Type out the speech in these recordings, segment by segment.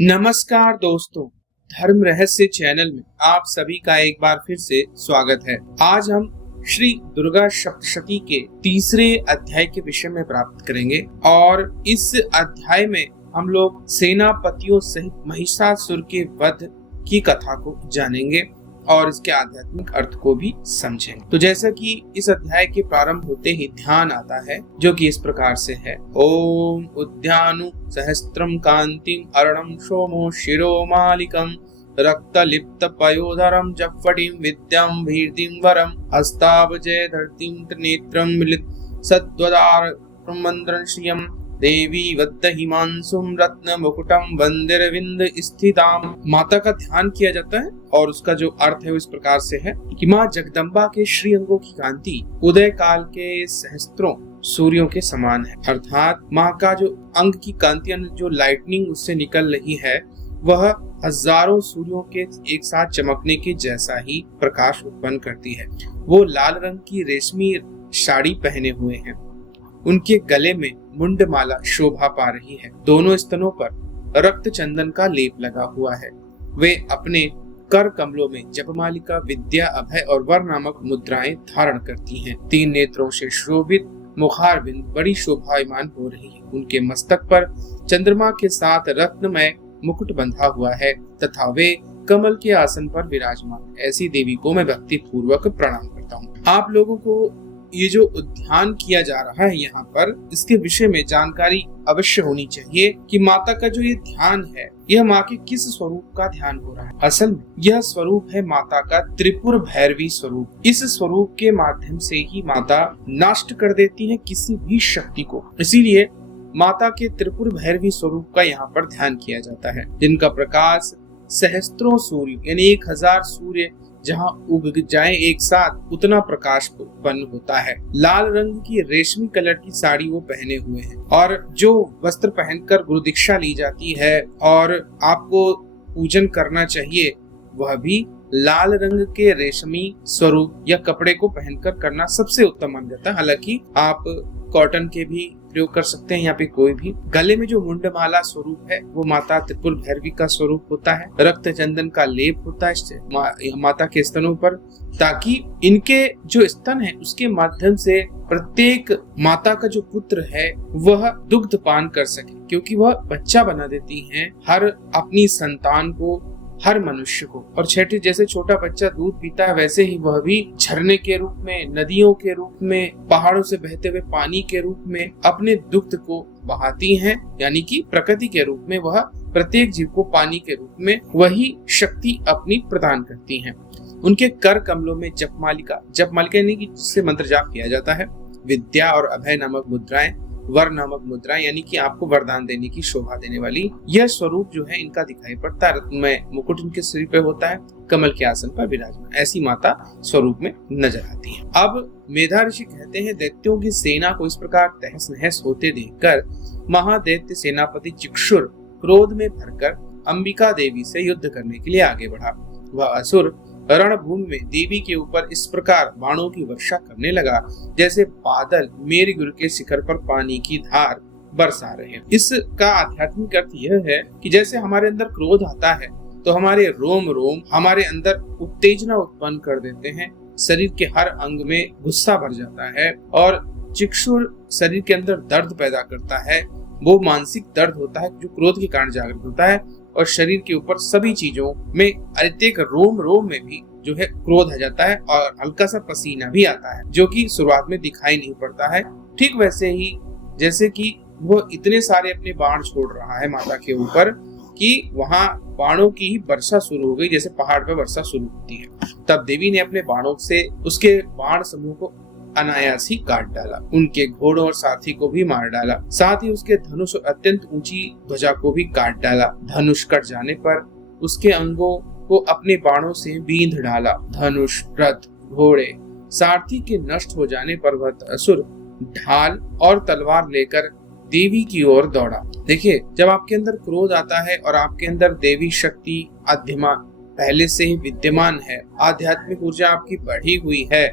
नमस्कार दोस्तों, धर्म रहस्य चैनल में आप सभी का एक बार फिर से स्वागत है। आज हम श्री दुर्गा सप्तशती के तीसरे अध्याय के विषय में प्राप्त करेंगे और इस अध्याय में हम लोग सेनापतियों सहित महिषासुर के वध की कथा को जानेंगे और इसके आध्यात्मिक अर्थ को भी समझेंगे। तो जैसा कि इस अध्याय के प्रारंभ होते ही ध्यान आता है जो कि इस प्रकार से है। ओम उद्यानु सहस्त्रम कांतिम अरणम सोमो शिरोमालिकम रक्तलिप्त पयोधरम जपटिम विद्याम भीर्तिम वरम हस्तावजय धरतिम नेत्रम मिलित सद्वदार मंत्रं श्रियम देवी वद्दहिमांसुम रत्न मुकुटम वंदिरविंद स्थिताम। माता का ध्यान किया जाता है और उसका जो अर्थ है वो इस प्रकार से है कि माँ जगदम्बा के श्री अंगों की कांति उदय काल के सहस्त्रों सूर्यों के समान है, अर्थात माँ का जो अंग की कांति जो लाइटनिंग उससे निकल रही है वह हजारों सूर्यों के एक साथ चमकने के जैसा ही प्रकाश उत्पन्न करती है। वो लाल रंग की रेशमी साड़ी पहने हुए हैं, उनके गले में मुंडमाला शोभा पा रही है, दोनों स्तनों पर रक्त चंदन का लेप लगा हुआ है। वे अपने कर कमलों में जपमालिका, विद्या, अभय और वर नामक मुद्राएं धारण करती हैं। 3 नेत्रों से शोभित मुखारबिंद बड़ी शोभायमान हो रही है। उनके मस्तक पर चंद्रमा के साथ रत्नमय मुकुट बंधा हुआ है तथा वे कमल के आसन पर विराजमान। ऐसी देवी को मैं भक्ति पूर्वक प्रणाम करता हूँ। आप लोगों को ये जो उद्यान किया जा रहा है यहाँ पर, इसके विषय में जानकारी अवश्य होनी चाहिए कि माता का जो ये ध्यान है यह माँ के किस स्वरूप का ध्यान हो रहा है। असल में यह स्वरूप है माता का त्रिपुर भैरवी स्वरूप। इस स्वरूप के माध्यम से ही माता नष्ट कर देती है किसी भी शक्ति को, इसीलिए माता के त्रिपुर भैरवी स्वरूप का यहाँ पर ध्यान किया जाता है, जिनका प्रकाश सहस्त्रों सूर्य यानी 1000 सूर्य जहाँ उग जाए एक साथ उतना प्रकाश उत्पन्न होता है। लाल रंग की रेशमी कलर की साड़ी वो पहने हुए हैं और जो वस्त्र पहनकर गुरु दीक्षा ली जाती है और आपको पूजन करना चाहिए वह भी लाल रंग के रेशमी स्वरूप या कपड़े को पहनकर करना सबसे उत्तम माना जाता है। हालांकि आप कॉटन के भी प्रयोग कर सकते हैं, यहाँ पे कोई भी। गले में जो मुंडमाला स्वरूप है वो माता त्रिपुर भैरवी का स्वरूप होता है। रक्त चंदन का लेप होता है माता के स्तनों पर, ताकि इनके जो स्तन है उसके माध्यम से प्रत्येक माता का जो पुत्र है वह दुग्ध पान कर सके, क्योंकि वह बच्चा बना देती हैं हर अपनी संतान को, हर मनुष्य को। और छठी जैसे छोटा बच्चा दूध पीता है वैसे ही वह भी झरने के रूप में, नदियों के रूप में, पहाड़ों से बहते हुए पानी के रूप में अपने दुग्ध को बहाती हैं, यानी कि प्रकृति के रूप में वह प्रत्येक जीव को पानी के रूप में वही शक्ति अपनी प्रदान करती हैं। उनके कर कमलों में जपमालिका यानी कि जिससे मंत्र जाप किया जाता है, विद्या और अभय नामक मुद्राएं, वर नामक मुद्रा यानी कि आपको वरदान देने की शोभा देने वाली, यह स्वरूप जो है इनका दिखाई पड़ता है। रत्नमय मुकुट इनके सिर पे होता है, कमल के आसन पर विराजमान। ऐसी माता स्वरूप में नजर आती है। अब मेधा ऋषि कहते हैं, दैत्यों की सेना को इस प्रकार तहस नहस होते देखकर महादैत्य सेनापति चिक्षुर क्रोध में भरकर अंबिका देवी से युद्ध करने के लिए आगे बढ़ा। वह असुर रणभूमि में देवी के ऊपर इस प्रकार बाणों की वर्षा करने लगा जैसे बादल मेरुगिरी के शिखर पर पानी की धार बरसा रहे हैं। इसका आध्यात्मिक अर्थ यह है कि जैसे हमारे अंदर क्रोध आता है तो हमारे रोम रोम हमारे अंदर उत्तेजना उत्पन्न कर देते हैं, शरीर के हर अंग में गुस्सा भर जाता है और चिक्षुर शरीर के अंदर दर्द पैदा करता है। वो मानसिक दर्द होता है जो क्रोध के कारण जागृत होता है और शरीर के ऊपर सभी चीजों में, प्रत्येक रोम रोम में भी जो है क्रोध आ जाता है और हल्का सा पसीना भी आता है, जो कि शुरुआत में दिखाई नहीं पड़ता है। ठीक वैसे ही जैसे कि वो इतने सारे अपने बाण छोड़ रहा है माता के ऊपर कि वहां बाणों की ही वर्षा शुरू हो गई, जैसे पहाड़ पर वर्षा शुरू होती है। तब देवी ने अपने बाणों से उसके बाण समूह को अनायास ही काट डाला, उनके घोड़ों और साथी को भी मार डाला, साथ ही उसके धनुष और अत्यंत ऊंची ध्वजा को भी काट डाला। धनुष कट जाने पर उसके अंगों को अपने बाणों से बींध डाला। धनुष, रथ, घोड़े, सारथी के नष्ट हो जाने पर वह असुर ढाल और तलवार लेकर देवी की ओर दौड़ा। देखिए, जब आपके अंदर क्रोध आता है और आपके अंदर देवी शक्ति आद्यमान पहले से ही विद्यमान है, आध्यात्मिक ऊर्जा आपकी बढ़ी हुई है,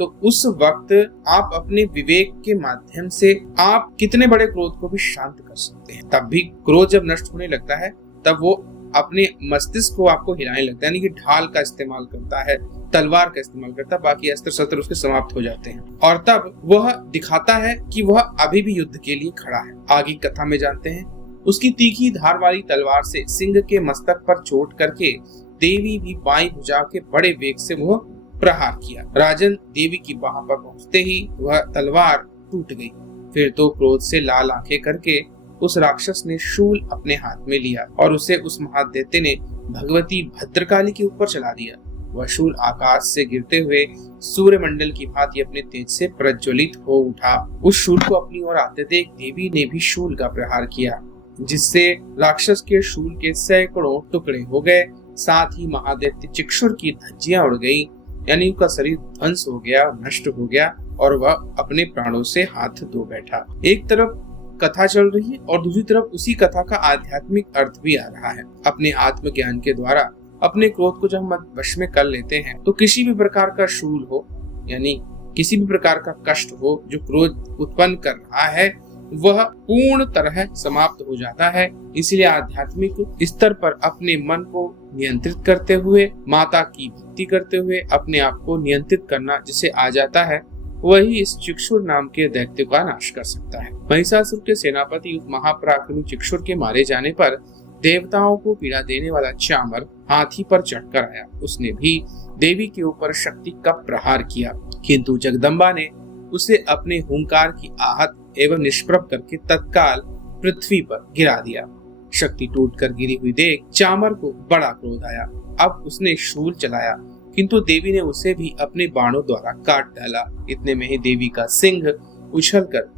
तो उस वक्त आप अपने विवेक के माध्यम से आप कितने बड़े क्रोध को भी शांत कर सकते हैं। तब भी क्रोध जब नष्ट होने लगता है तब वो अपने मस्तिष्क को आपको हिलाने लगता है, यानी कि ढाल का इस्तेमाल करता है, तलवार का इस्तेमाल करता है, बाकी अस्त्र शस्त्र उसके समाप्त हो जाते हैं और तब वह दिखाता है कि वह अभी भी युद्ध के लिए खड़ा है। आगे कथा में जानते हैं, उसकी तीखी धार वाली तलवार से सिंह के मस्तक पर चोट करके देवी भी बाईं भुजा के बड़े वेग से वह प्रहार किया। राजन देवी की बाह पर पहुंचते ही वह तलवार टूट गई। फिर तो क्रोध से लाल आंखें करके उस राक्षस ने शूल अपने हाथ में लिया और उसे उस महादैत्य ने भगवती भद्रकाली के ऊपर चला दिया। वह शूल आकाश से गिरते हुए सूर्यमंडल की भांति अपने तेज से प्रज्वलित हो उठा। उस शूल को अपनी ओर आते देख देवी ने भी शूल का प्रहार किया, जिससे राक्षस के शूल के सैकड़ों टुकड़े हो गए। साथ ही महादैत्य चिक्षुर की धज्जियां उड़ गई, यानी उसका शरीर ध्वंस हो गया, नष्ट हो गया और वह अपने प्राणों से हाथ धो बैठा। एक तरफ कथा चल रही है और दूसरी तरफ उसी कथा का आध्यात्मिक अर्थ भी आ रहा है। अपने आत्मज्ञान के द्वारा अपने क्रोध को जब हम वश में कर लेते हैं तो किसी भी प्रकार का शूल हो, यानी किसी भी प्रकार का कष्ट हो जो क्रोध उत्पन्न कर रहा है, वह पूर्ण तरह समाप्त हो जाता है। इसलिए आध्यात्मिक स्तर पर अपने मन को नियंत्रित करते हुए, माता की भक्ति करते हुए अपने आप को नियंत्रित करना जिसे आ जाता है, वही इस चिक्षुर नाम के दैत्य का नाश कर सकता है। महिषासुर के सेनापति उस महापराक्रमी चिक्षुर के मारे जाने पर देवताओं को पीड़ा देने वाला चामर हाथी पर चढ़कर आया। उसने भी देवी के ऊपर शक्ति का प्रहार किया, किंतु जगदम्बा ने उसे अपने हुंकार की आहत एवं निष्प्रभ करके तत्काल पृथ्वी पर गिरा दिया। शक्ति टूटकर गिरी हुई देख चामर को बड़ा क्रोध आया। अब उसने शूल चलाया, किंतु देवी ने उसे भी अपने बाणों द्वारा काट डाला। इतने में ही देवी का सिंह उछलकर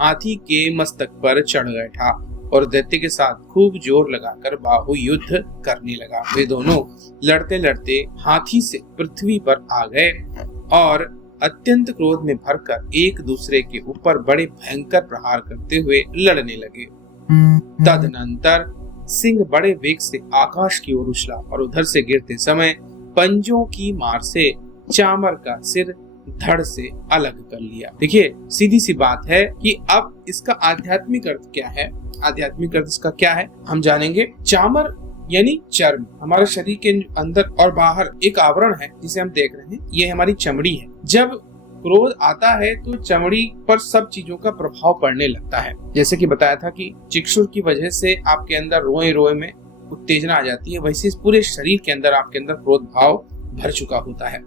हाथी के मस्तक पर चढ़ बैठा और दैत्य के साथ खूब जोर लगाकर बाहु युद्ध करने लगा। वे दोनों लड़ते लड़ते हाथी से पृथ्वी पर आ गए और अत्यंत क्रोध में भरकर एक दूसरे के ऊपर बड़े भयंकर प्रहार करते हुए लड़ने लगे। तदनंतर सिंह बड़े वेग से आकाश की ओर उछला और उधर से गिरते समय पंजों की मार से चामर का सिर धड़ से अलग कर लिया। देखिए, सीधी सी बात है कि अब इसका आध्यात्मिक अर्थ क्या है। आध्यात्मिक अर्थ इसका क्या है हम जानेंगे। चामर यानी चर्म, हमारे शरीर के अंदर और बाहर एक आवरण है जिसे हम देख रहे हैं, ये हमारी चमड़ी है। जब क्रोध आता है तो चमड़ी पर सब चीजों का प्रभाव पड़ने लगता है। जैसे कि बताया था कि चिक्षुर की वजह से आपके अंदर रोए रोए में उत्तेजना आ जाती है, वैसे पूरे शरीर के अंदर आपके अंदर क्रोध भाव भर चुका होता है।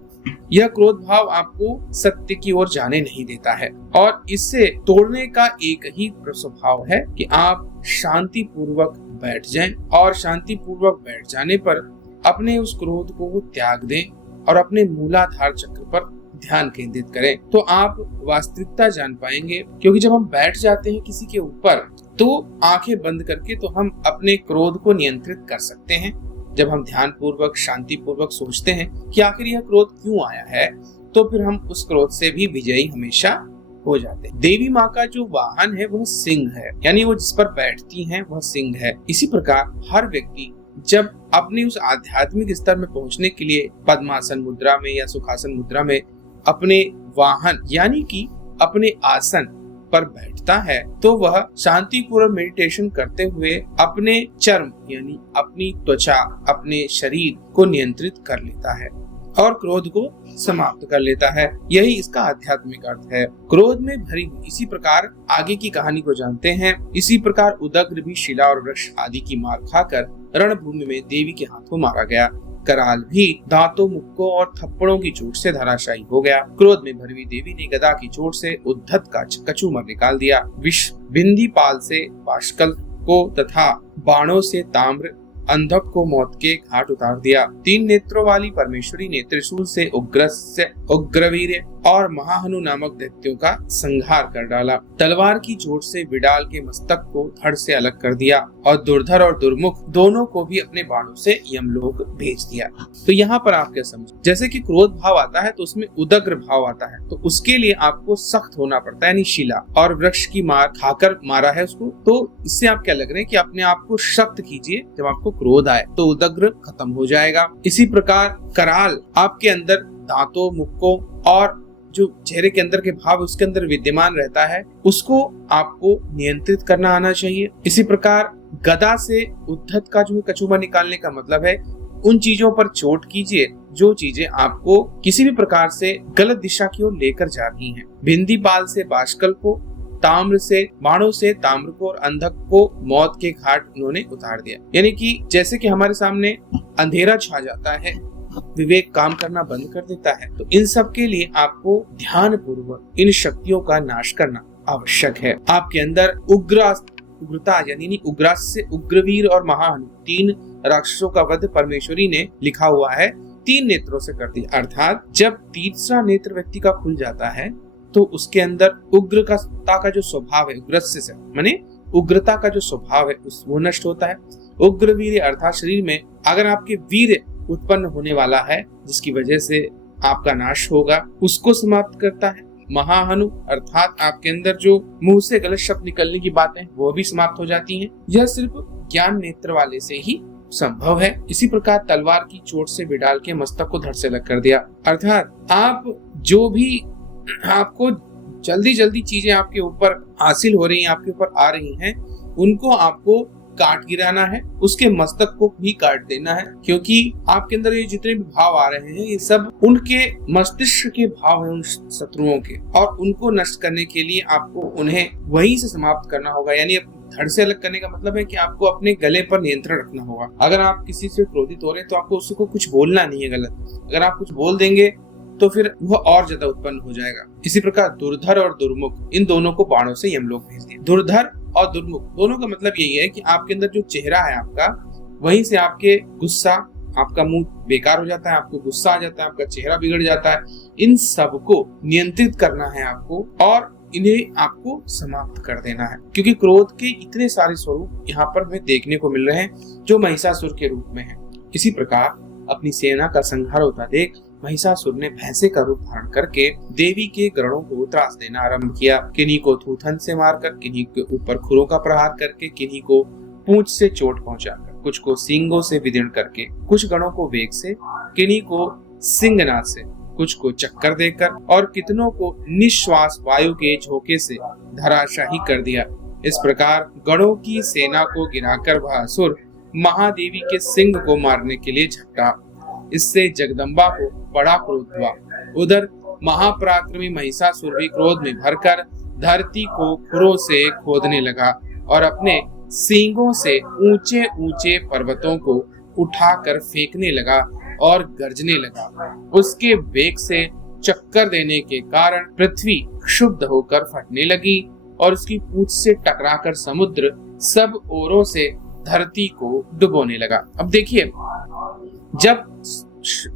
यह क्रोध भाव आपको सत्य की ओर जाने नहीं देता है और इससे तोड़ने का एक ही स्वभाव है कि आप शांति पूर्वक बैठ जाएं और शांति पूर्वक बैठ जाने पर अपने उस क्रोध को त्याग दें और अपने मूलाधार चक्र पर ध्यान केंद्रित करें, तो आप वास्तविकता जान पाएंगे। क्योंकि जब हम बैठ जाते हैं किसी के ऊपर तो आंखें बंद करके तो हम अपने क्रोध को नियंत्रित कर सकते हैं। जब हम ध्यान पूर्वक शांति पूर्वक सोचते हैं कि आखिर यह क्रोध क्यों आया है, तो फिर हम उस क्रोध से भी विजयी हमेशा हो जाते हैं। देवी माँ का जो वाहन है वह सिंह है, यानी वो जिस पर बैठती हैं वह सिंह है। इसी प्रकार हर व्यक्ति जब अपने उस आध्यात्मिक स्तर में पहुंचने के लिए पद्मासन मुद्रा में या सुखासन मुद्रा में अपने वाहन यानी कि अपने आसन पर बैठता है, तो वह शांतिपूर्वक मेडिटेशन करते हुए अपने चर्म यानी अपनी त्वचा, अपने शरीर को नियंत्रित कर लेता है और क्रोध को समाप्त कर लेता है। यही इसका आध्यात्मिक अर्थ है। क्रोध में भरी इसी प्रकार आगे की कहानी को जानते हैं। इसी प्रकार उदग्र भी शिला और वृक्ष आदि की मार खाकर रणभूमि में देवी के हाथों मारा गया। कराल भी दांतों, मुक्कों और थप्पड़ों की चोट से धराशायी हो गया। क्रोध में भरी हुई देवी ने गदा की चोट से उद्धत का कचूमर निकाल दिया। बिंदी पाल से बाष्कल को तथा बाणों से ताम्र अंधक को मौत के घाट उतार दिया। 3 नेत्रों वाली परमेश्वरी ने त्रिशूल से उग्रवीर्य और महाहनु नामक दैत्यों का संहार कर डाला। तलवार की चोट से विडाल के मस्तक को धड़ से अलग कर दिया और दुर्धर और दुर्मुख दोनों को भी अपने बाणों से यमलोक भेज दिया। तो यहाँ पर आप क्या समझे, जैसे कि क्रोध भाव आता है तो उसमें उदग्र भाव आता है, तो उसके लिए आपको सख्त होना पड़ता है, यानी शिला और वृक्ष की मार खाकर मारा है उसको। तो इससे आप क्या लग रहे हैं कि अपने आप को सख्त कीजिए। जब आपको क्रोध आए तो उदग्र खत्म हो जाएगा। इसी प्रकार कराल आपके अंदर दांतों, मुक्कों और जो चेहरे के अंदर के भाव उसके अंदर विद्यमान रहता है, उसको आपको नियंत्रित करना आना चाहिए। इसी प्रकार गदा से उद्धत का जो कचूमा निकालने का मतलब है उन चीजों पर चोट कीजिए जो चीजें आपको किसी भी प्रकार से गलत दिशा की ओर लेकर जा रही हैं। भिंदी पाल से बाष्कल को, ताम्र से बाणों से ताम्र को और अंधक को मौत के घाट उन्होंने उतार दिया। यानी कि जैसे कि हमारे सामने अंधेरा छा जाता है, विवेक काम करना बंद कर देता है, तो इन सब के लिए आपको ध्यान पूर्वक इन शक्तियों का नाश करना आवश्यक है। आपके अंदर उग्रता यानी उग्रास्य, उग्रवीर और महाहनु 3 राक्षसों का वध परमेश्वरी ने लिखा हुआ है 3 नेत्रों से करती। अर्थात जब तीसरा नेत्र व्यक्ति का खुल जाता है तो उसके अंदर उग्रता का जो स्वभाव है, उग्रस्य से माने उग्रता का जो स्वभाव है वो नष्ट होता है। उग्रवीर अर्थात शरीर में अगर आपके वीर उत्पन्न होने वाला है जिसकी वजह से आपका नाश होगा, उसको समाप्त करता है। महाहनु अर्थात आपके अंदर जो मुंह से गलत शब्द निकलने की बातें वो भी समाप्त हो जाती हैं। यह सिर्फ ज्ञान नेत्र वाले से ही संभव है। इसी प्रकार तलवार की चोट से बिडाल के मस्तक को धड़ से अलग कर दिया। अर्थात आप जो भी आपको जल्दी जल्दी चीजें आपके ऊपर हासिल हो रही हैं, आपके ऊपर आ रही हैं, उनको आपको काट गिराना है, उसके मस्तक को भी काट देना है। क्योंकि आपके अंदर ये जितने भी भाव आ रहे हैं ये सब उनके मस्तिष्क के भाव हैं, उन शत्रुओं के, और उनको नष्ट करने के लिए आपको उन्हें वहीं से समाप्त करना होगा। यानी धड़ से अलग करने का मतलब है कि आपको अपने गले पर नियंत्रण रखना होगा। अगर आप किसी से क्रोधित हो रहे हैं तो आपको उसको कुछ बोलना नहीं है गलत। अगर आप कुछ बोल देंगे तो फिर वह और ज्यादा उत्पन्न हो जाएगा। इसी प्रकार दुर्धर और दुर्मुख इन दोनों को बाणों से यमलोक भेज दिया। दुर्धर और दुर्मुख दोनों का मतलब यही है कि आपके अंदर जो चेहरा है आपका, वहीं से आपके गुस्सा, आपका मुंह बेकार हो जाता है, आपको गुस्सा आ जाता है, आपका चेहरा बिगड़ जाता है। इन सबको नियंत्रित करना है आपको और इन्हें आपको समाप्त कर देना है। क्योंकि क्रोध के इतने सारे स्वरूप यहाँ पर हमें देखने को मिल रहे हैं जो महिषासुर के रूप में है। इसी प्रकार अपनी सेना का संहार होता देख महिषासुर ने भैंसे का रूप धारण करके देवी के गरुड़ों को त्रास देना आरंभ किया। किन्हीं को थूथन से मारकर, किन्हीं के ऊपर खुरों का प्रहार करके, किन्हीं को पूंछ से चोट पहुंचाकर, कुछ को सींगों से विदीर्ण करके, कुछ गणों को वेग से, किन्हीं को सिंहनाद से, कुछ को चक्कर देकर और कितनों को निश्वास वायु के झोंके से धराशाही कर दिया। इस प्रकार गणों की सेना को गिराकर वह असुर महादेवी के सिंह को मारने के लिए झपटा। इससे जगदम्बा को बड़ा क्रोध हुआ। उधर महापराक्रमी महिषासुर भी क्रोध में भरकर धरती को खुरों से खोदने लगा और अपने सींगों से ऊंचे ऊंचे पर्वतों को उठाकर फेंकने लगा और गरजने लगा। उसके वेग से चक्कर देने के कारण पृथ्वी क्षुब्ध होकर फटने लगी और उसकी पूंछ से टकराकर समुद्र सब ओरों से धरती को डुबोने लगा। अब देखिए, जब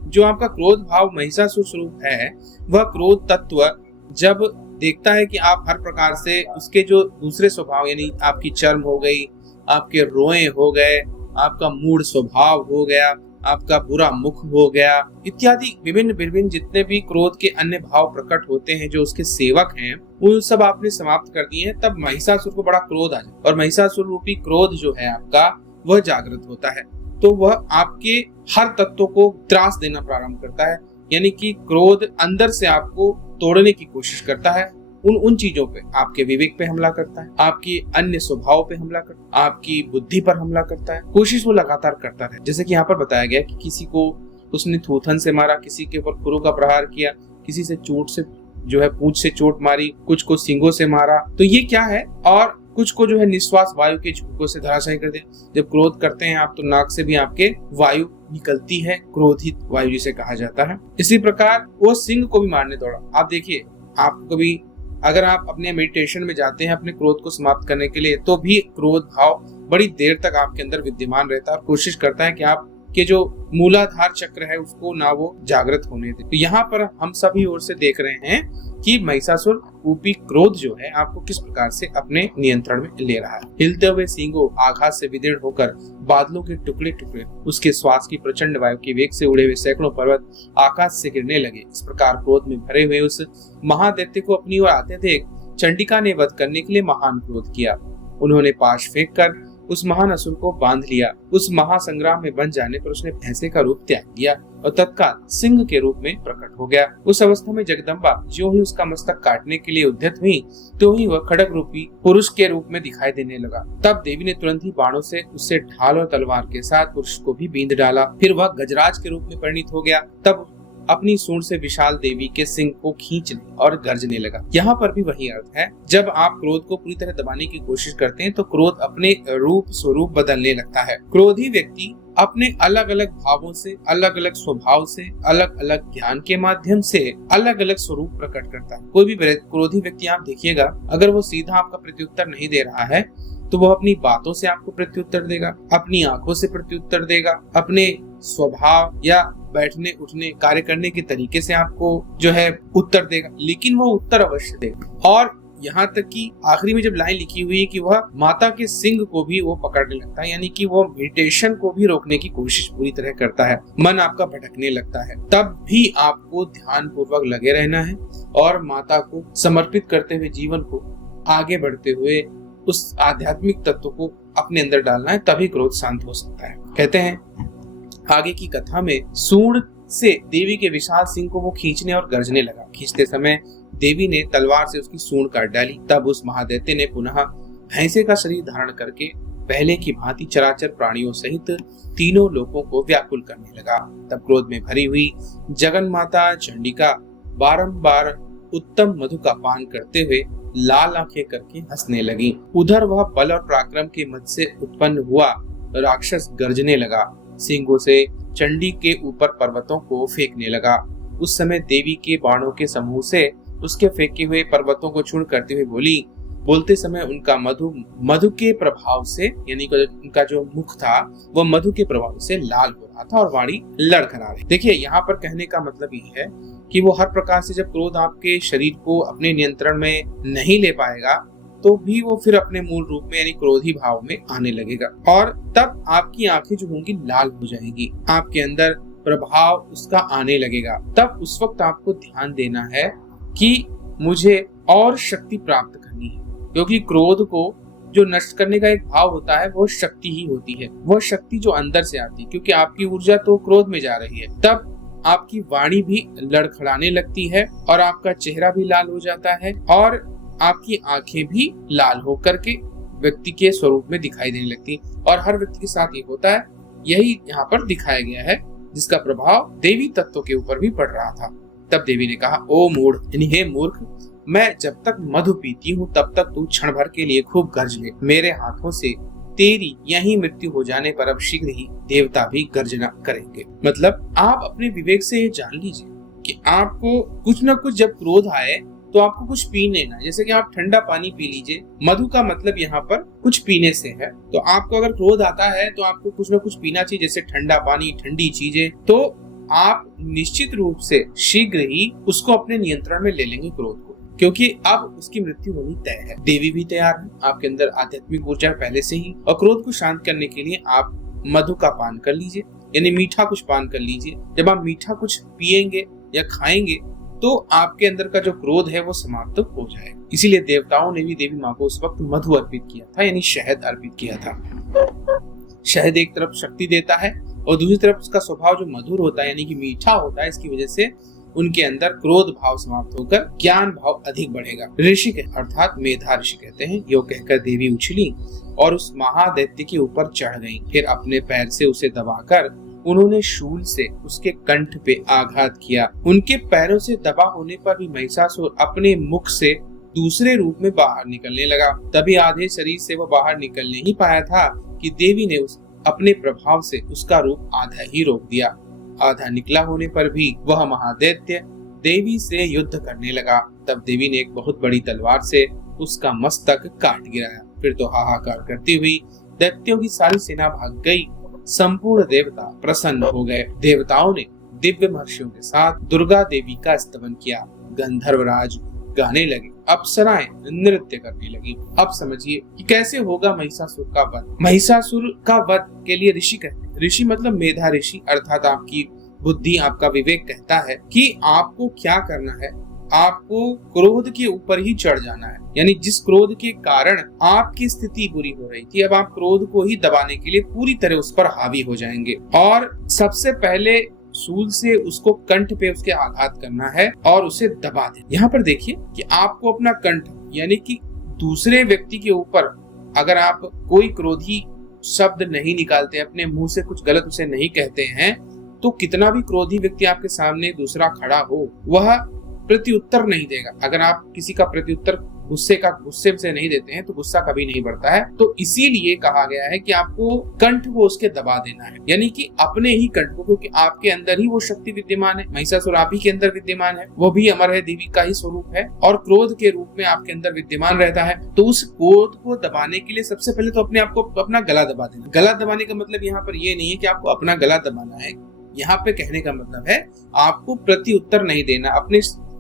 जो आपका क्रोध भाव महिषासुर स्वरूप है, वह क्रोध तत्व जब देखता है कि आप हर प्रकार से उसके जो दूसरे स्वभाव यानी आपकी चर्म हो गई, आपके रोए हो गए, आपका मूढ़ स्वभाव हो गया, आपका बुरा मुख हो गया इत्यादि विभिन्न जितने भी क्रोध के अन्य भाव प्रकट होते हैं जो उसके सेवक हैं, वो सब आपने समाप्त कर दिए हैं। तब महिषासुर को बड़ा क्रोध आ जाए और महिषासुर रूपी क्रोध जो है आपका वह जागृत होता है, तो वह आपके हर तत्व को त्रास देना प्रारंभ करता है। यानी कि क्रोध अंदर से आपको तोड़ने की कोशिश करता है। उन चीजों पे, आपके विवेक पे हमला करता है, आपकी अन्य स्वभाव पे हमला करता है, आपकी बुद्धि पर हमला करता है। कोशिश वो लगातार करता है। जैसे कि यहाँ पर बताया गया कि किसी को उसने थूथन से मारा, किसी के ऊपर खुरों का प्रहार किया, किसी से चोट से जो है पूंछ से चोट मारी, कुछ को सींगों से मारा। तो ये क्या है, और कुछ को जो है निश्वास वायु के झोंकों से धराशायी कर दिया। जब क्रोध करते हैं आप तो नाक से भी आपके वायु निकलती है, क्रोधित वायु जिसे कहा जाता है। इसी प्रकार वो सिंह को भी मारने दौड़ा। आप देखिए, आपको कभी अगर आप अपने मेडिटेशन में जाते हैं अपने क्रोध को समाप्त करने के लिए, तो भी क्रोध भाव बड़ी देर तक आपके अंदर विद्यमान रहता है और कोशिश करता है कि आप के जो मूलाधार चक्र है उसको ना वो जागृत होने दे। तो यहाँ पर हम सभी ओर से देख रहे हैं कि महिषासुर रूपी क्रोध जो है आपको किस प्रकार से अपने नियंत्रण में ले रहा है। हिलते हुए सींगों आघात से विदीर्ण होकर बादलों के टुकड़े टुकड़े उसके श्वास की प्रचंड वायु के वेग से उड़े हुए सैकड़ों पर्वत आकाश से गिरने लगे। इस प्रकार क्रोध में भरे हुए उस महादैत्य को अपनी ओर आते देख चंडिका ने वध करने के लिए महान क्रोध किया। उन्होंने पाश फेंक कर उस महान असुर को बांध लिया। उस महासंग्राम में बन जाने पर उसने भैंसे का रूप त्याग दिया और तत्काल सिंह के रूप में प्रकट हो गया। उस अवस्था में जगदम्बा जो ही उसका मस्तक काटने के लिए उद्यत हुई, तो ही वह खड्ग रूपी पुरुष के रूप में दिखाई देने लगा। तब देवी ने तुरंत ही बाणों से उससे ढाल और तलवार के साथ पुरुष को भी बींध डाला। फिर वह गजराज के रूप में परिणित हो गया। तब अपनी सूंड से विशाल देवी के सिंह को खींचने और गर्जने लगा। यहाँ पर भी वही अर्थ है, जब आप क्रोध को पूरी तरह दबाने की कोशिश करते हैं तो क्रोध अपने रूप स्वरूप बदलने लगता है। क्रोधी व्यक्ति अपने अलग अलग भावों से, अलग अलग स्वभाव से, अलग अलग ज्ञान के माध्यम से अलग अलग स्वरूप प्रकट करता है। कोई भी क्रोधी व्यक्ति आप देखिएगा, अगर वो सीधा आपका प्रत्युत्तर नहीं दे रहा है तो वो अपनी बातों से आपको प्रत्युत्तर देगा, अपनी आंखों से प्रत्युत्तर देगा, अपने स्वभाव या बैठने उठने कार्य करने के तरीके से आपको जो है उत्तर देगा, लेकिन वो उत्तर अवश्य देगा। और यहाँ तक कि आखिरी में जब लाइन लिखी हुई है कि वह माता के सिंग को भी वो पकड़ने लगता है, यानी कि वो मेडिटेशन को भी रोकने की कोशिश पूरी तरह करता है, मन आपका भटकने लगता है, तब भी आपको ध्यान पूर्वक लगे रहना है और माता को समर्पित करते हुए जीवन को आगे बढ़ते हुए उस आध्यात्मिक तत्व को अपने अंदर डालना है, तभी क्रोध शांत हो सकता है। कहते हैं आगे की कथा में सूंड से देवी के विशाल सिंह को वो खींचने और गर्जने लगा। खींचते समय देवी ने तलवार से उसकी सूंड काट डाली। तब उस महादैत्य ने पुनः भैंसे का शरीर धारण करके पहले की भांति चराचर प्राणियों सहित तीनों लोगों को व्याकुल करने लगा। तब क्रोध में भरी हुई जगन माता चंडिका बारंबार उत्तम मधु का पान करते हुए लाल आंखें करके हंसने लगी। उधर वह बल और पराक्रम के मद से उत्पन्न हुआ राक्षस गर्जने लगा, सिंगों से चंडी के ऊपर पर्वतों को फेंकने लगा। उस समय देवी के बाणों के समूह से उसके फेंके हुए पर्वतों को चूर्ण करते हुए बोली। बोलते समय उनका मधु के प्रभाव से, यानी उनका जो मुख था वह मधु के प्रभाव से लाल हो रहा था और वाणी लड़खड़ा रही। देखिए, यहाँ पर कहने का मतलब ये है कि वो हर प्रकार से जब क्रोध आपके शरीर को अपने नियंत्रण में नहीं ले पाएगा तो भी वो फिर अपने मूल रूप में यानी क्रोधी भाव में आने लगेगा और तब आपकी आंखें जो होंगी लाल हो जाएंगी, आपके अंदर प्रभाव उसका आने लगेगा। तब उस वक्त आपको ध्यान देना है कि मुझे और शक्ति प्राप्त करनी है, क्योंकि क्रोध को जो नष्ट करने का एक भाव होता है वो शक्ति ही होती है, वो शक्ति जो अंदर से आती है, क्योंकि आपकी ऊर्जा तो क्रोध में जा रही है। तब आपकी वाणी भी लड़खड़ाने लगती है और आपका चेहरा भी लाल हो जाता है और आपकी आंखें भी लाल होकर के व्यक्ति के स्वरूप में दिखाई देने लगती और हर व्यक्ति के साथ ये होता है। यही यहाँ पर दिखाया गया है, जिसका प्रभाव देवी तत्व के ऊपर भी पड़ रहा था। तब देवी ने कहा, ओ मूढ़, यानी हे मूर्ख, मैं जब तक मधु पीती हूँ तब तक तू क्षण भर के लिए खूब गर्ज ले। मेरे हाथों से तेरी यही मृत्यु हो जाने पर अब शीघ्र ही देवता भी गर्जना करेंगे। मतलब आप अपने विवेक से ये जान लीजिए कि आपको कुछ न कुछ जब क्रोध आए तो आपको कुछ पी लेना, जैसे कि आप ठंडा पानी पी लीजिए। मधु का मतलब यहाँ पर कुछ पीने से है, तो आपको अगर क्रोध आता है तो आपको कुछ न कुछ पीना चाहिए, जैसे ठंडा पानी, ठंडी चीजें। तो आप निश्चित रूप से शीघ्र ही उसको अपने नियंत्रण में ले लेंगे क्रोध को, क्योंकि अब उसकी मृत्यु होनी तय है। देवी भी तैयार है, आपके अंदर आध्यात्मिक ऊर्जा पहले से ही, और क्रोध को शांत करने के लिए आप मधु का पान कर लीजिए, यानी मीठा कुछ पान कर लीजिए। जब आप मीठा कुछ पिएंगे या खाएंगे तो आपके अंदर का जो क्रोध है वो समाप्त हो जाएगा। इसीलिए देवताओं ने भी देवी माँ को उस वक्त मधु अर्पित किया था, यानी शहद अर्पित किया था। शहद एक तरफ शक्ति देता है और दूसरी तरफ उसका स्वभाव जो मधुर होता है, यानी कि मीठा होता है, इसकी वजह से उनके अंदर क्रोध भाव समाप्त होकर ज्ञान भाव अधिक बढ़ेगा। ऋषि अर्थात मेधा ऋषि कहते हैं, यो कहकर देवी उछली और उस महादैत्य के ऊपर चढ़ गई। फिर अपने पैर से उसे दबाकर उन्होंने शूल से उसके कंठ पे आघात किया। उनके पैरों से दबा होने पर भी महिषासुर अपने मुख से दूसरे रूप में बाहर निकलने लगा। तभी आधे शरीर से वह बाहर निकल नहीं पाया था कि देवी ने अपने प्रभाव से उसका रूप आधा ही रोक दिया। आधा निकला होने पर भी वह महादैत्य देवी से युद्ध करने लगा। तब देवी ने एक बहुत बड़ी तलवार से उसका मस्तक काट गिराया। फिर तो हाहाकार करती हुई दैत्यों की सारी सेना भाग गई। संपूर्ण देवता प्रसन्न हो गए। देवताओं ने दिव्य महर्षियों के साथ दुर्गा देवी का स्तवन किया। गंधर्वराज गाने लगे, अप्सराएं नृत्य करने लगी। अब समझिए कि कैसे होगा महिषासुर का वध। महिषासुर का वध के लिए ऋषि कहते हैं, ऋषि मतलब मेधा ऋषि, अर्थात आपकी बुद्धि, आपका विवेक कहता है कि आपको क्या करना है। आपको क्रोध के ऊपर ही चढ़ जाना है। यानी जिस क्रोध के कारण आपकी स्थिति बुरी हो रही थी, अब आप क्रोध को ही दबाने के लिए पूरी तरह उस पर हावी हो जाएंगे। और सबसे पहले सूल से उसको कंठ पे उसके आघात करना है और उसे दबा दे। यहाँ पर देखिए कि आपको अपना कंठ यानी कि दूसरे व्यक्ति के ऊपर अगर आप कोई क्रोधी शब्द नहीं निकालते, अपने मुंह से कुछ गलत उसे नहीं कहते हैं, तो कितना भी क्रोधी व्यक्ति आपके सामने दूसरा खड़ा हो वह प्रत्युत्तर नहीं देगा। अगर आप किसी का प्रत्युत्तर गुस्से से नहीं देते हैं तो गुस्सा कभी नहीं बढ़ता है। तो इसीलिए कहा गया है कि आपको कंठ को उसके दबा देना है, यानी कि अपने ही कंठ को, क्योंकि आपके अंदर ही वो शक्ति विद्यमान है। महिषासुर आप ही के अंदर विद्यमान है, वो भी अमर है, देवी का ही स्वरूप है और क्रोध के रूप में आपके अंदर विद्यमान रहता है। तो उस क्रोध को दबाने के लिए सबसे पहले तो अपने आपको अपना गला दबा देना। गला दबाने का मतलब यहाँ पर ये नहीं है कि आपको अपना गला दबाना है। यहाँ पे कहने का मतलब है आपको प्रत्युत्तर नहीं देना, अपने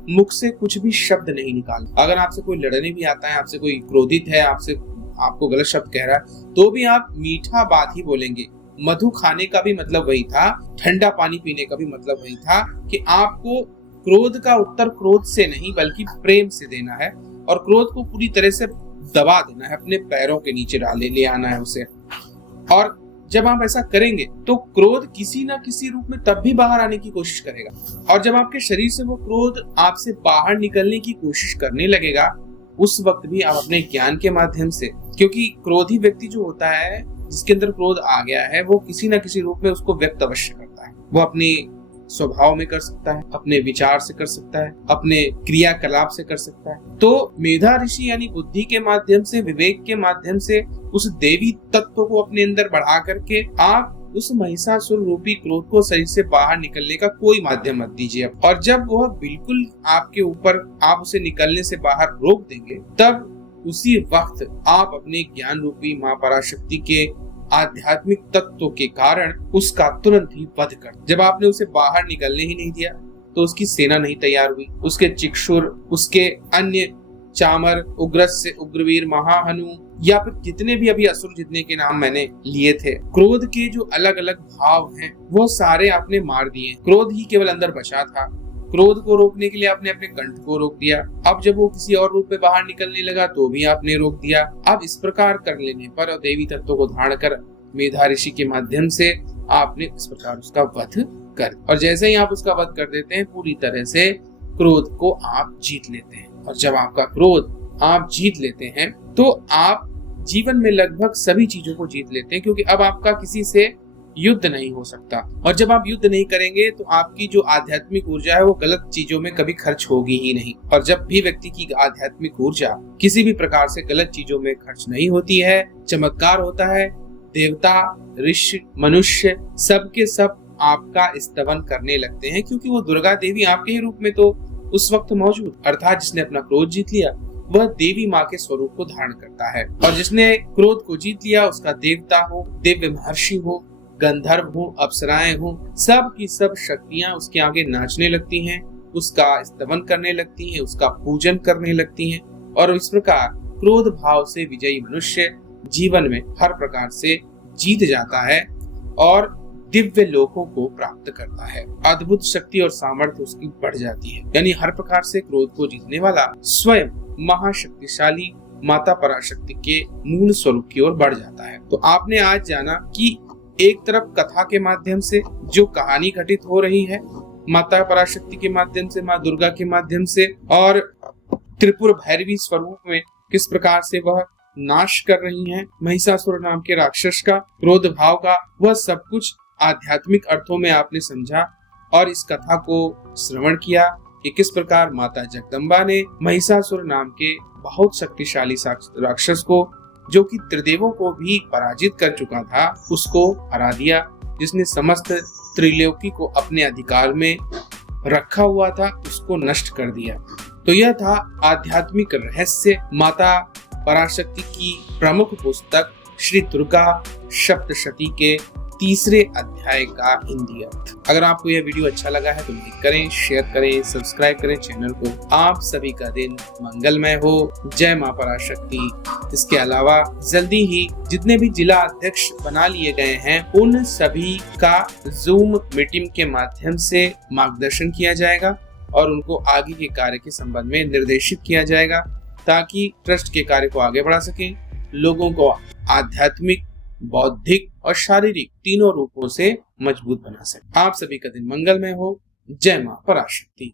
मुख से कुछ भी शब्द नहीं निकालना। अगर आपसे कोई लड़ने भी आता है, आपसे कोई क्रोधित है, आपको गलत शब्द कह रहा है, तो भी आप मीठा बात ही बोलेंगे। मधु खाने का भी मतलब वही था, ठंडा पानी पीने का भी मतलब वही था कि आपको क्रोध का उत्तर क्रोध से नहीं बल्कि प्रेम से देना है और क्रोध को पूरी तरह से दबा देना है, अपने पैरों के नीचे ले आना है उसे। और जब आप ऐसा करेंगे तो क्रोध किसी ना किसी रूप में तब भी बाहर आने की कोशिश करेगा। और जब आपके शरीर से वो क्रोध आपसे बाहर निकलने की कोशिश करने लगेगा, उस वक्त भी आप अपने ज्ञान के माध्यम से, क्योंकि क्रोधी व्यक्ति जो होता है, जिसके अंदर क्रोध आ गया है, वो किसी ना किसी रूप में उसको व्यक्त अवश्य करता है। वो अपनी स्वभाव में कर सकता है, अपने विचार से कर सकता है, अपने क्रियाकलाप से कर सकता है। तो मेधा ऋषि यानी बुद्धि के माध्यम से, विवेक के माध्यम से उस देवी तत्व को अपने अंदर बढ़ा करके आप उस महिषासुर रूपी क्रोध को शरीर से बाहर निकलने का कोई माध्यम मत दीजिए। और जब वह बिल्कुल आपके ऊपर, आप उसे निकलने से बाहर रोक देंगे, तब उसी वक्त आप अपने ज्ञान रूपी माँ पराशक्ति के आध्यात्मिक तत्व के कारण उसका तुरंत ही वध कर। जब आपने उसे बाहर निकलने ही नहीं दिया तो उसकी सेना नहीं तैयार हुई, उसके चिक्षुर, उसके अन्य चामर, उग्रस्य, उग्रवीर, महाहनु या फिर जितने भी अभी असुर जितने के नाम मैंने लिए थे, क्रोध के जो अलग अलग भाव हैं वो सारे आपने मार दिए। क्रोध ही केवल अंदर बचा था। क्रोध को रोकने के लिए आपने अपने कंठ को रोक दिया। अब जब वो किसी और रूप में बाहर निकलने लगा तो भी आपने रोक दिया। अब इस प्रकार कर लेने पर और देवी तत्व को धारण कर मेधा ऋषि के माध्यम से आपने इस प्रकार उसका वध कर, और जैसे ही आप उसका वध कर देते हैं, पूरी तरह से क्रोध को आप जीत लेते हैं। और जब आपका क्रोध आप जीत लेते हैं तो आप जीवन में लगभग सभी चीजों को जीत लेते हैं, क्योंकि अब आपका किसी से युद्ध नहीं हो सकता। और जब आप युद्ध नहीं करेंगे तो आपकी जो आध्यात्मिक ऊर्जा है वो गलत चीजों में कभी खर्च होगी ही नहीं। और जब भी व्यक्ति की आध्यात्मिक ऊर्जा किसी भी प्रकार से गलत चीजों में खर्च नहीं होती है, चमत्कार होता है, देवता, ऋषि, मनुष्य सबके सब आपका स्तवन करने लगते हैं, क्योंकि वो दुर्गा देवी आपके ही रूप में तो उस वक्त मौजूद, अर्थात जिसने अपना क्रोध जीत लिया वह देवी माँ के स्वरूप को धारण करता है। और जिसने क्रोध को जीत लिया, उसका देवता हो, दिव्य महर्षि हो, गंधर्व हो, अप्सराएं हो, सब की सब शक्तियां उसके आगे नाचने लगती हैं, उसका स्तवन करने लगती हैं, उसका पूजन करने लगती हैं। और इस प्रकार क्रोध भाव से विजयी मनुष्य जीवन में हर प्रकार से जीत जाता है और दिव्य लोकों को प्राप्त करता है। अद्भुत शक्ति और सामर्थ्य उसकी बढ़ जाती है। यानी हर प्रकार से क्रोध को जीतने वाला स्वयं महाशक्तिशाली माता पराशक्ति के मूल स्वरूप की ओर बढ़ जाता है। तो आपने आज जाना कि एक तरफ कथा के माध्यम से जो कहानी घटित हो रही है, माता पराशक्ति के माध्यम से, माँ दुर्गा के माध्यम से, और त्रिपुर भैरवी स्वरूप में किस प्रकार से वह नाश कर रही हैं महिषासुर नाम के राक्षस का, क्रोध भाव का, वह सब कुछ आध्यात्मिक अर्थों में आपने समझा और इस कथा को श्रवण किया कि किस प्रकार माता जगदम्बा ने महिषासुर नाम के बहुत शक्तिशाली राक्षस को, जो कि त्रिदेवों को भी पराजित कर चुका था, उसको हरा दिया, जिसने समस्त त्रिलोकी को अपने अधिकार में रखा हुआ था, उसको नष्ट कर दिया। तो यह था आध्यात्मिक रहस्य माता पराशक्ति की प्रमुख पुस्तक श्री दुर्गा सप्तशती के तीसरे अध्याय का हिंदी अर्थ। अगर आपको यह वीडियो अच्छा लगा है तो लाइक करें, शेयर करें, सब्सक्राइब करें चैनल को। आप सभी का दिन मंगलमय हो। जय मां पराशक्ति। इसके अलावा जल्दी ही जितने भी जिला अध्यक्ष बना लिए गए हैं उन सभी का जूम मीटिंग के माध्यम से मार्गदर्शन किया जाएगा। और उनको आगे के कार्य के संबंध में निर्देशित किया जाएगा ताकि ट्रस्ट के कार्य को आगे बढ़ा सके, लोगों को आध्यात्मिक, बौद्धिक और शारीरिक तीनों रूपों से मजबूत बना सके। आप सभी का दिन मंगलमय हो। जय मां पराशक्ति।